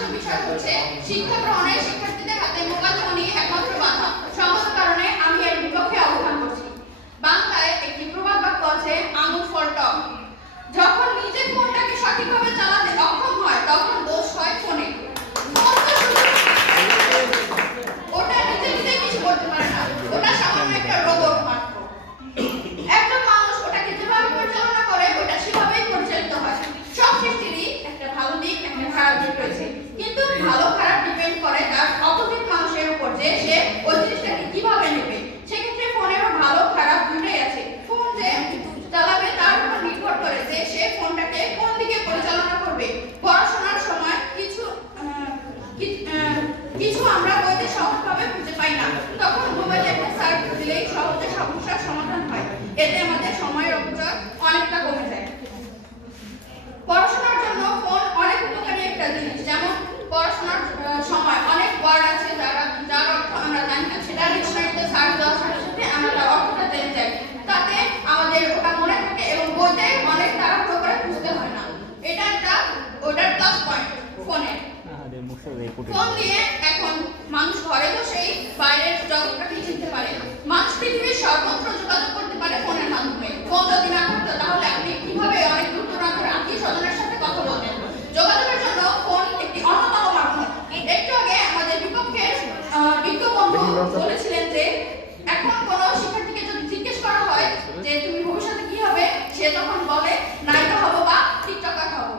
আলোচ্য বিষয় হচ্ছে শিক্ষা গ্রহণে শিক্ষার্থীদের হাতে মোবাইল ফোনই একমাত্র বাধা। সঙ্গত কারণে আমি এর বিপক্ষে অবস্থান করছি। বাংলায় একটি প্রবাদ বাক্য আছে, আঙুল ফল টক। যখন নিজের ফোনটাকে সঠিকভাবে চালাতে অক্ষম হয় তখন দোষ হয় ফোনে। ওটা নিজে নিজে কিছু করতে পারে না, ওটা সামান্য একটা রোবট মাত্র। একজন মানুষ ওটাকে যেভাবে পরিচালনা করে ওটা সেভাবেই পরিচালিত হয়। সব সৃষ্টিরই একটা ভালো দিক একটা খারাপ দিক রয়েছে, কিন্তু ভালো খারাপ ডিপেন্ড করে তার অপোজিট মানুষের উপর, যে সে ওই জিনিসটাকে কিভাবে নেবে। সেক্ষেত্রে ফোনেরও ভালো খারাপ দুটোই আছে। ফোন যে চালাবে তার উপর নির্ভর করে যে সে ফোনটাকে কোন দিকে পরিচালনা করবে। পড়াশোনার সময় কিছু আমরা বইতে সহজভাবে খুঁজে পাই না, তখন মোবাইলে একটা সার্চ দিলেই সহজে সমস্যার সমাধান হয়। এতে আমাদের সময়ের অপচয় অনেকটা কমে যায়। পড়াশোনার জন্য ফোন অনেক উপকারী একটা জিনিস। যেমন পড়াশোনার সময় অনেক ওয়ার্ড আছে যার অর্থ আমরা জানি না, সেটা ডিকশনারিতে সার্চ দেওয়ার সাথে সাথে আমরা তার অর্থটা জেনে যাই। তাতে আমাদের ওটা মনে থাকে এবং বইতে অনেক তাড়াহুড়ো করে খুঁজতে হয় না। এটা একটা ওটার প্লাস পয়েন্ট ফোনের। ফোন দিয়ে এখন মানুষ ঘরে বসেই বাইরের জগৎটাকে চিনতে পারে। মানুষ পৃথিবীর সর্বত্র যোগাযোগ করতে পারে ফোনের মাধ্যমে। ফোন যদি না করতো তাহলে আপনি কিভাবে অনেক দূর দূরান্তের আত্মীয় স্বজনের সাথে কথা বলতেন? যোগাযোগের জন্য ফোন একটি অন্যতম মাধ্যম। একটু আগে আমাদের বিপক্ষের বিজ্ঞ বন্ধু বলেছিলেন যে এখন কোনো শিক্ষার্থীকে যদি জিজ্ঞেস করা হয় যে তুমি ভবিষ্যতে কি হবে, সে তখন বলে নায়িকা হব বা টিকটকার হব।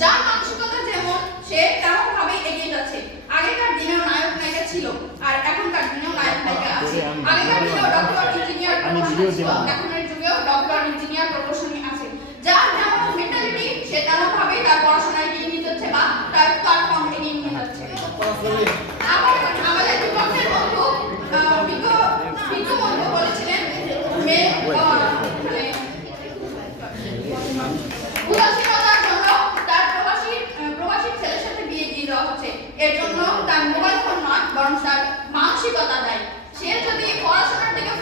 যার মানসিকতা যেমন সে তেমন ভাবে এগিয়ে যাচ্ছে। আগেকার দিনেও নায়ক নায়িকা ছিল আর এখনকার দিনেও নায়ক নায়িকা আছে। আগেকার দিনেও ডক্টর ইঞ্জিনিয়ার ছিল, এখনের যুগেও ডক্টর ইঞ্জিনিয়ার প্রফেশনই আছে। যার যেমন মেন্টালিটি সে তেমন ভাবেই তার পড়াশোনা এগিয়ে নিয়ে যাচ্ছে বা তার প্ল্যাটফর্ম এগিয়ে নিয়ে যাচ্ছে। আবার আমাদের বিপক্ষের বন্ধু বিজ্ঞ বন্ধু বলেছিলেন উদাসীনতার জন্য তার প্রবাসী ছেলের সাথে বিয়ে দিয়ে দেওয়া হচ্ছে। এর জন্য তার মোবাইল ফোন নয় বরং তার মানসিকতা দায়ী। সে যদি পড়াশোনার দিকে